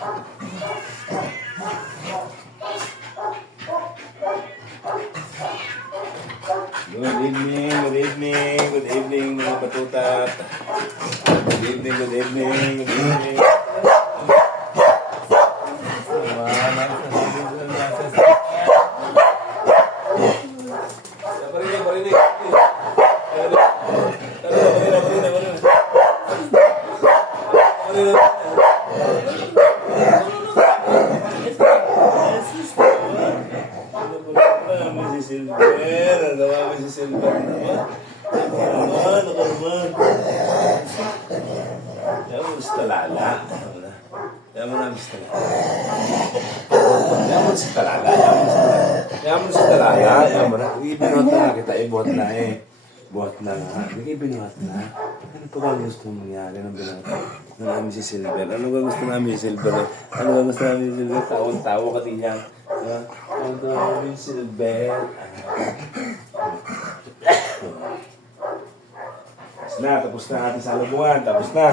Good evening mga batutat. Good evening. Barinig. Si Silver naman. Ako naman. Kaya mo si Talala. Kaya mo namin si Talala. Ibinuhat na kita. Buhat na nga. Ibinuhat na. Ano pa ba gusto mangyari ng binuhat? Ano namin si Silver? Ano ba gusto namin si Silver? Tawang-tawa ka din yan. Ano namin si Silver? Tapos na ating salubungan. Tapos na.